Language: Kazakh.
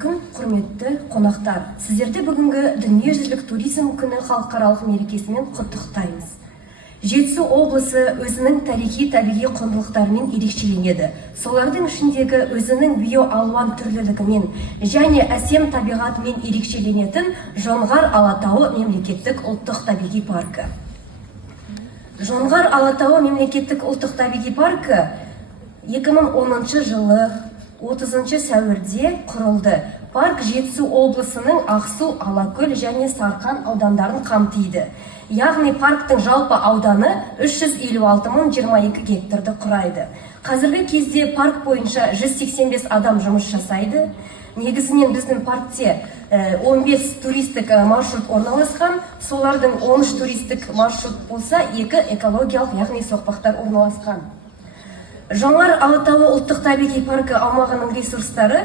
күн, құрметті қонақтар. Сіздерді бүгінгі дүниежүзілік туризм күні халықаралық мерекесімен құттықтаймыз. Жетісу облысы өзінің тарихи табиғи құндылықтарымен ерекшеленеді. Солардың ішіндегі өзінің биоалуан түрлілігімен және әсем табиғатымен ерекшеленетін Жоңғар Алатауы мемлекеттік ұлттық табиғи паркі. Жоңғар Алатауы мемлекеттік ұлттық табиғи паркі 2010 жылы 30 сәуірде құрылды. Парк Жетісу облысының Ақсу, Алакөл және Сарқан аудандарын қамтиды. Яғни парктың жалпы ауданы 356.022 гектарды құрайды. Қазіргі кезде парк бойынша 185 адам жұмыс жасайды. Негізінен біздің паркте 15 туристік маршрут орналасқан, солардың 13 туристік маршрут болса, 2 экологиялық, яғни соқпақтар орналасқан. Жоңғар Алатауы ұлттық табиғи паркі аумағының ресурстары